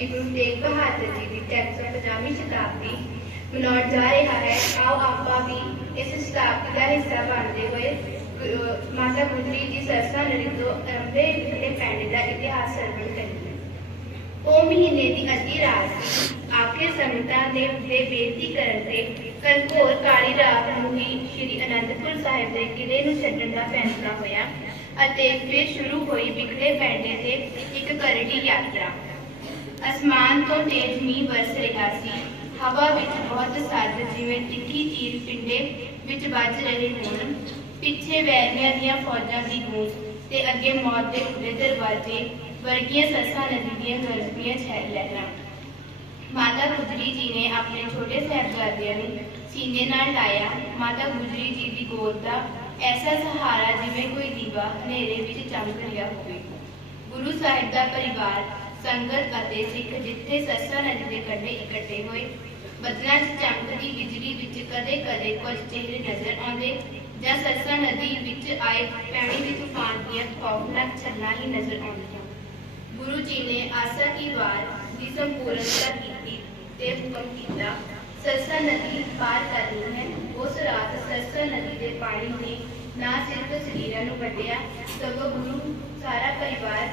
ਗੁਰੂ ਤੇਗ ਬਹਾਦਰ ਜੀ ਦੀ 350ਵੀਂ ਸ਼ਤਾਬਦੀ ਮਨਾਉਣ ਜਾ ਰਿਹਾ ਹੈ। ਆਓ ਆਪਾਂ ਵੀ ਇਸ ਸ਼ਤਾਬਦੀ ਦਾ ਹਿੱਸਾ ਬਣਦੇ ਹੋਏ ਮਾਤਾ ਗੁਜਰੀ ਜੀ ਸਰਸਾ ਨਦੀ ਤੋਂ ਅਰੰਭੇ ਵਿਖਲੇ ਪਿੰਡ ਦਾ ਇਤਿਹਾਸ ਸਰਵਣ ਕਰੀਏ। ਉਹ ਮਹੀਨੇ ਦੀ ਅੱਧੀ ਰਾਤ ਸੀ ਆਖਿਰ ਸੰਗਤਾਂ ਦੇ ਉੱਤੇ ਬੇਨਤੀ ਕਰਨ ਤੇ ਕਨਕੋਰ ਕਾਲੀ ਰਾਤ ਨੂੰ ਹੀ ਸ੍ਰੀ ਅਨੰਦਪੁਰ ਸਾਹਿਬ ਦੇ ਕਿਲੇ ਨੂੰ ਛੱਡਣ ਦਾ ਫੈਸਲਾ ਹੋਇਆ ਅਤੇ ਫਿਰ ਸ਼ੁਰੂ ਹੋਈ ਵਿਖਲੇ ਪੈਂਡੇ ਤੇ ਇੱਕ ਕਰੜੀ ਯਾਤਰਾ। ਅਸਮਾਨ ਤੋਂ ਤੇਜ਼ ਮੀਂਹ ਵਰਸ ਰਿਹਾ ਸੀ। ਹਵਾ ਵਿੱਚ ਬਹੁਤ ਸਰਦ ਜਿਵੇਂ ਤਿੱਖੀ ਤੀਰ ਪਿੰਡੇ ਵਿੱਚ ਵੱਜ ਰਹੇ ਹੋਣ। ਪਿੱਛੇ ਵੈਰੀਆਂ ਦੀਆਂ ਫੌਜਾਂ ਦੀ ਗੂੰਜ ਤੇ ਅੱਗੇ ਮੌਤ ਦੇ ਖੁੱਲੇ ਦਰਵਾਜ਼ੇ ਵਰਗੀਆਂ ਸੱਸਾਂ ਨਦੀ ਦੀਆਂ ਗਰਜਦੀਆਂ ਛੈਲ ਲਹਿਰਾਂ। ਮਾਤਾ ਗੁਜਰੀ ਜੀ ਨੇ ਆਪਣੇ ਛੋਟੇ ਸਾਹਿਬਜ਼ਾਦਿਆਂ ਨੂੰ ਸੀਨੇ ਨਾਲ ਲਾਇਆ। ਮਾਤਾ ਗੁਜਰੀ ਜੀ ਦੀ ਗੋਦ ਦਾ ਐਸਾ ਸਹਾਰਾ ਜਿਵੇਂ ਕੋਈ ਦੀਵਾ ਹਨੇਰੇ ਵਿੱਚ ਚਮਕ ਰਿਹਾ ਹੋਵੇ। ਗੁਰੂ ਸਾਹਿਬ ਦਾ ਪਰਿਵਾਰ ਸੰਗਤ ਅਤੇ ਸਿੱਖ ਜਿੱਥੇ ਸੱਸਾ ਨਦੀ ਦੇ ਕੰਢੇ ਇਕੱਠੇ ਹੋਏ ਬੱਦਲਾਂ 'ਚ ਚਮਕਦੀ ਬਿਜਲੀ ਵਿੱਚ ਕਦੇ-ਕਦੇ ਕੁਝ ਚਿਹਰੇ ਨਜ਼ਰ ਆਉਂਦੇ ਜਾਂ ਸੱਸਾ ਨਦੀ ਵਿੱਚ ਆਏ ਪੈਣੀ ਦੀ ਤੂਫਾਨ ਦੀਆਂ ਖੌਫਨਾਕ ਛੱਲਾਂ ਹੀ ਨਜ਼ਰ ਆਉਂਦੀਆਂ ਗੁਰੂ ਜੀ ਨੇ ਆਸਾ ਕੀ ਵਾਰ ਦੀ ਸੰਪੂਰਨਤਾ ਕੀਤੀ ਤੇ ਹੁਕਮ ਕੀਤਾ ਸਰਸਾ ਨਦੀ ਪਾਰ ਕਰਨੀ ਹੈ ਉਸ ਰਾਤ ਸਰਸਾ ਨਦੀ ਦੇ ਪਾਣੀ ਨੇ ਨਾ ਸਿਰਫ ਸਰੀਰਾਂ ਨੂੰ ਵੱਢਿਆ ਸਗੋਂ ਗੁਰੂ ਸਾਰਾ ਪਰਿਵਾਰ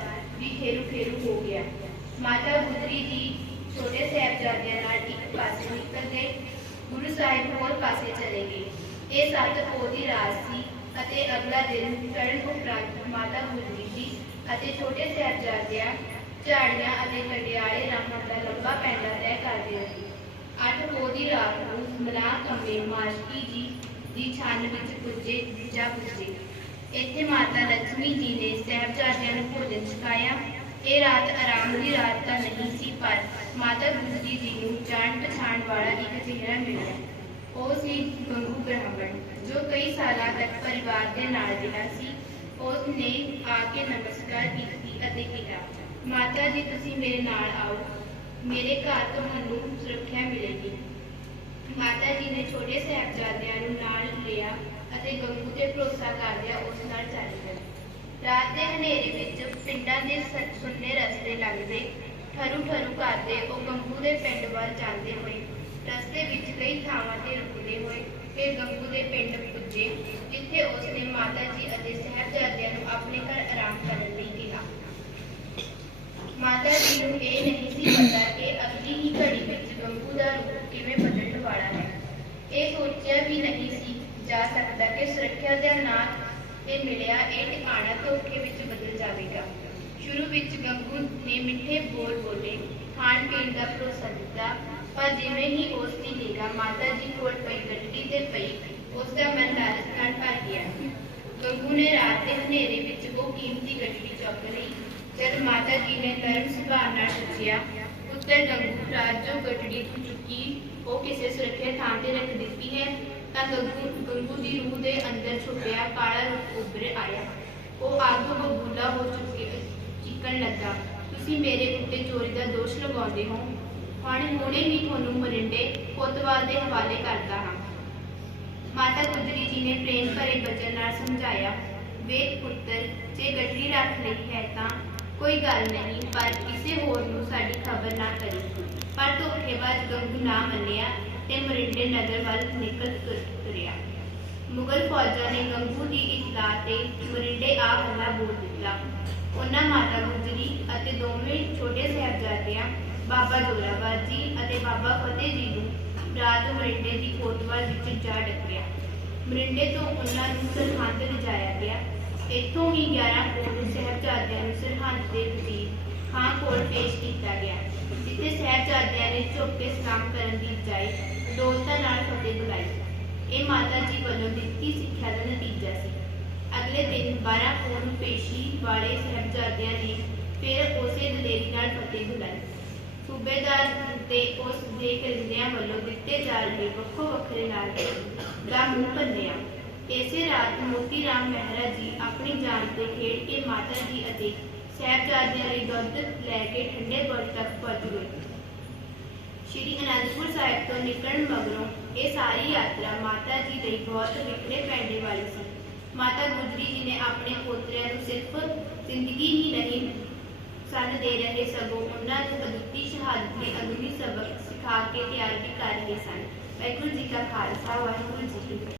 ਵੀ ਖੇਰੂ ਖੇਰੂ ਹੋ ਗਿਆ। ਮਾਤਾ ਗੁਜਰੀ ਜੀ ਛੋਟੇ ਸਾਹਿਬਜ਼ਾਦਿਆਂ ਨਾਲ ਇੱਕ ਪਾਸੇ ਨਿਕਲ ਗਏ, ਗੁਰੂ ਸਾਹਿਬ ਹੋਰ ਪਾਸੇ ਚਲੇ ਗਏ। ਇਹ ਸੱਤ ਪੋਹ ਦੀ ਰਾਤ ਸੀ ਅਤੇ ਅਗਲਾ ਦਿਨ ਚੜ੍ਹਨ ਉਪਰੰਤ ਮਾਤਾ ਗੁਜਰੀ ਜੀ ਅਤੇ ਛੋਟੇ ਸਾਹਿਬਜ਼ਾਦਿਆਂ ਝਾੜੀਆਂ ਅਤੇ ਕੰਡਿਆਲੇ ਰਾਮਣ ਦਾ ਲੰਬਾ ਪੈਂਡਾ ਤੈਅ ਕਰਦੇ ਰਹੇ ਅੱਠ ਪੋਹ ਦੀ ਰਾਤ ਨੂੰ ਮਲਾ ਕੰਮੇ ਮਾਸ਼ਕੀ ਜੀ ਦੀ ਛਾਨ ਵਿੱਚ ਪੁੱਜੇ ਜਾਂ ਪੁੱਜੇ। ਇੱਥੇ ਮਾਤਾ ਲక్ష్ਮੀ ਜੀ ਨੇ ਸਾਹਿਬਜ਼ਾਦਿਆਂ ਨੂੰ ਭੋਜਨ ਛਕਾਇਆ। ਇਹ ਰਾਤ ਆਰਾਮ ਦੀ ਰਾਤ ਤਾਂ ਨਹੀਂ ਸੀ, ਪਰ ਮਾਤਾ ਗੁਜਰੀ ਜੀ ਨੂੰ ਜਾਣ ਪਛਾਣ ਵਾਲਾ ਇੱਕ ਚਿਹਰਾ ਮਿਲਿਆ। ਉਹ ਸੀ ਗੰਗੂ ਬ੍ਰਾਹਮਣ, ਜੋ ਕਈ ਸਾਲਾਂ ਤੱਕ ਪਰਿਵਾਰ ਦੇ ਨਾਲ ਰਿਹਾ ਸੀ। ਉਸ ਨੇ ਆ ਕੇ ਨਮਸਕਾਰ ਕੀਤੀ ਅਤੇ ਕਿਹਾ, ਮਾਤਾ ਜੀ, ਤੁਸੀਂ ਮੇਰੇ ਨਾਲ ਆਓ। ਮੇਰੇ ਘਰ ਤੁਹਾਨੂੰ ਸੁਰੱਖਿਆ ਮਿਲੇਗੀ। ਮਾਤਾ ਜੀ ਨੇ ਛੋਟੇ ਸਾਹਿਬਜ਼ਾਦਿਆਂ ਨੂੰ ਨਾਲ ਲਿਆ ਅਤੇ ਗੰਗੂ ਤੇ ਭਰੋਸਾ ਕਰਦਿਆਂ ਉਸ ਨਾਲ ਚੱਲ ਗਏ ਰਾਤ ਦੇ ਹਨੇਰੇ ਵਿੱਚ ਪਿੰਡਾਂ ਦੇ ਸ- ਸੁੰਨੇ ਰਸਤੇ ਲੰਘਦੇ ਠਰੂ ਠਰੂ ਕਰਦੇ ਉਹ ਗੰਗੂ ਦੇ ਪਿੰਡ ਵੱਲ ਜਾਂਦੇ ਹੋਏ ਰਸਤੇ ਵਿੱਚ ਕਈ ਥਾਵਾਂ ਤੇ ਰੁਕਦੇ ਹੋਏ ਫਿਰ ਗੰਗੂ ਦੇ ਪਿੰਡ ਪੁੱਜੇ ਜਿੱਥੇ ਉਸ ਨੇ ਮਾਤਾ ਜੀ ਅਤੇ ਸਾਹਿਬਜ਼ਾਦਿਆਂ ਨੂੰ ਆਪਣੇ ਘਰ ਆਰਾਮ ਕਰਨ ਲਈ ਕਿਹਾ ਮਾਤਾ ਜੀ ਨੂੰ ਇਹ ਨਹੀਂ ਸੀ ਪਤਾ ਕਿ ਅਗਲੀ ਹੀ ਘੜੀ ਵਿੱਚ ਗੰਗੂ ਦਾ ਰੂਪ ਕਿਵੇਂ ਬਦਲਣ ਵਾਲਾ ਹੈ ਇਹ ਸੋਚਿਆ ਵੀ ਨਹੀਂ ਸੀ ਜਾ ਸਕਦਾ ਸੁਰੱਖਿਆ ਦੇ ਨਾਂ ਤੇ ਮਿਲਿਆ ਇਹ ਟਿਕਾਣਾ ਧੋਖੇ ਵਿੱਚ ਬਦਲ ਜਾਵੇਗਾ। ਸ਼ੁਰੂ ਵਿੱਚ ਗੰਗੂ ਨੇ ਮਿੱਠੇ ਬੋਲ ਬੋਲੇ, ਖਾਣ ਪੀਣ ਦਾ ਭਰੋਸਾ ਦਿੱਤਾ, ਪਰ ਜਿਵੇਂ ਹੀ ਉਸ ਦੀ ਨਿਗਾਹ ਮਾਤਾ ਜੀ ਕੋਲ ਪਈ, ਗੱਡੀ ਤੇ ਪਈ, ਉਸ ਦਾ ਮਨ ਲਾਲਚ ਨਾਲ ਭਰ ਗਿਆ। ਗੰਗੂ ਨੇ ਰਾਤ ਦੇ ਹਨੇਰੇ ਵਿੱਚ ਉਹ ਕੀਮਤੀ ਗੱਡੀ ਚੁੱਕ ਲਈ, ਜਦ ਮਾਤਾ ਜੀ ਨੇ ਨਰਮ ਸੁਭਾਅ ਨਾਲ ਪੁੱਛਿਆ, ਪੁੱਤਰ ਗੰਗੂ, ਰਾਤ ਜੋ ਗੱਡੀ ਚੁੱਕੀ, ਉਹ ਕਿਸੇ ਸੁਰੱਖਿਅਤ ਥਾਂ ਤੇ ਰੱਖ ਦਿੱਤੀ ਹੈ? ਤਾਂ ਗੰਗੂ ਗੰਗੂ ਦੀ ਰੂਹ ਦੇ ਅੰਦਰ ਛੁਪਿਆ ਕਾਲਾ ਰੂਪ ਉੱਭਰ ਆਇਆ। ਉਹ ਆਗੂ ਬਬੂਲਾ ਹੋ ਚੁੱਕੇ, ਚੀਕਣ ਲੱਗਾ। ਤੁਸੀਂ ਮੇਰੇ ਉੱਤੇ ਚੋਰੀ ਦਾ ਦੋਸ਼ ਲਗਾਉਂਦੇ ਹੋ? ਹੁਣ ਹੁਣੇ ਹੀ ਤੁਹਾਨੂੰ ਮਰਿੰਡੇ ਕੋਤਵਾਲ ਦੇ ਹਵਾਲੇ ਕਰਦਾ ਹਾਂ। ਮਾਤਾ ਗੁਜਰੀ ਜੀ ਨੇ ਪ੍ਰੇਮ ਭਰੇ ਬਚਨ ਨਾਲ ਸਮਝਾਇਆ, ਵੇਖ ਪੁੱਤਰ, ਜੇ ਗੱਡੀ ਰੱਖ ਲਈ ਹੈ ਤਾਂ ਕੋਈ ਗੱਲ ਨਹੀਂ, ਪਰ ਕਿਸੇ ਹੋਰ ਨੂੰ ਸਾਡੀ ਖਬਰ ਨਾ ਕਰੀ। ਪਰ ਧੋਖੇਬਾਜ਼ ਗੰਗੂ ਨਾ ਮੰਨਿਆ ਤੇ ਮਰਿੰਡੇ ਨਗਰ ਵੱਲ ਨਿਕਲ ਤੁਰ- ਤੁਰਿਆ। ਮੁਗਲ ਫੌਜਾਂ ਨੇ ਗੰਗੂ ਦੀ ਇਤਲਾਹ ਤੇ ਮਰਿੰਡੇ ਆ ਹਮਲਾ ਬੋਲ ਦਿੱਤਾ ਉਹਨਾਂ ਮਾਤਾ ਗੁਜਰੀ ਅਤੇ ਦੋਵੇਂ ਛੋਟੇ ਸਾਹਿਬਜ਼ਾਦਿਆਂ, ਬਾਬਾ ਜੋਰਾਵਰ ਜੀ ਅਤੇ ਬਾਬਾ ਫਤਿਹ ਜੀ ਨੂੰ ਰਾਤ ਮਰਿੰਡੇ ਦੀ ਕੋਤਵਾਲ ਵਿੱਚ ਜਾ ਡੱਕਿਆ। ਮਰਿੰਡੇ ਤੋਂ ਉਹਨਾਂ ਨੂੰ ਸਰਹੰਦ ਲਿਜਾਇਆ ਗਿਆ। ਇੱਥੋਂ ਹੀ 11 ਕੋਲ ਸਾਹਿਬਜ਼ਾਦਿਆਂ ਨੂੰ ਸਰਹੰਦ ਦੇ ਵਜ਼ੀਰ ਖਾਂ ਕੋਲ ਪੇਸ਼ ਕੀਤਾ ਗਿਆ, ਜਿੱਥੇ ਸਾਹਿਬਜ਼ਾਦਿਆਂ ਨੇ ਝੁੱਕੇ ਸਲਾਮ ਕਰਨ ਦੀ ਬਜਾਏ ਇਹ ਮਾਤਾ ਜੀ ਵੱਲੋਂ ਦਿੱਤੀ ਸਿੱਖਿਆ ਦਾ ਨਤੀਜਾ ਸੀ। ਅਗਲੇ ਦਿਨ 12 ਕੋਲ ਪੇਸ਼ੀ ਵਾਲੇ ਸਾਹਿਬਜ਼ਾਦਿਆਂ ਨੇ ਫਿਰ ਉਸੇ ਦਲੇਰੀ ਨਾਲ ਫਤਿਹ ਬੁਲਾਈ। ਸੂਬੇਦਾਰ ਤੇ ਉਸ ਦੇ ਕਰਿੰਦਿਆਂ ਵੱਲੋਂ ਦਿੱਤੇ ਜਾ ਰਹੇ ਵੱਖੋ ਵੱਖਰੇ ਨਾਰੇ ਦਾ ਮੂੰਹ ਭੰਨਿਆ। ਇਸੇ ਰਾਤ ਮੋਤੀ ਰਾਮ ਮਹਿਰਾ ਜੀ ਆਪਣੀ ਜਾਨ ਤੇ ਖੇਡ ਕੇ ਮਾਤਾ ਜੀ ਅਤੇ ਸਾਹਿਬਜ਼ਾਦਿਆਂ ਲਈ ਦੁੱਧ ਲੈ ਕੇ ਠੰਡੇ ਬੁਰਜ ਤੱਕ ਪਹੁੰਚ ਗਏ। ਸ਼੍ਰੀ ਅਨੰਦਪੁਰ ਸਾਹਿਬ ਤੋਂ ਨਿਕਲਣ ਮਗਰੋਂ ਇਹ ਸਾਰੀ ਯਾਤਰਾ ਮਾਤਾ ਜੀ ਲਈ ਬਹੁਤ ਵਿਖੜੇ ਪੈਂਡੇ ਵਾਲੀ ਸੀ। ਮਾਤਾ ਗੁਜਰੀ ਜੀ ਨੇ ਆਪਣੇ ਪੋਤਰਿਆਂ ਨੂੰ ਸਿਰਫ ਜ਼ਿੰਦਗੀ ਹੀ ਨਹੀਂ, ਸਨ ਦੇ ਰਹੇ ਸਗੋਂ ਉਹਨਾਂ ਨੂੰ ਅਦੁੱਤੀ ਸ਼ਹਾਦਤ ਦੇ ਅੰਦਰੂਨੀ ਸਬਕ ਸਿਖਾ ਕੇ ਤਿਆਰ ਵੀ ਕਰ ਰਹੇ ਸਨ। ਵਾਹਿਗੁਰੂ ਜੀ ਕਾ ਖਾਲਸਾ, ਵਾਹਿਗੁਰੂ ਜੀ ਕੀ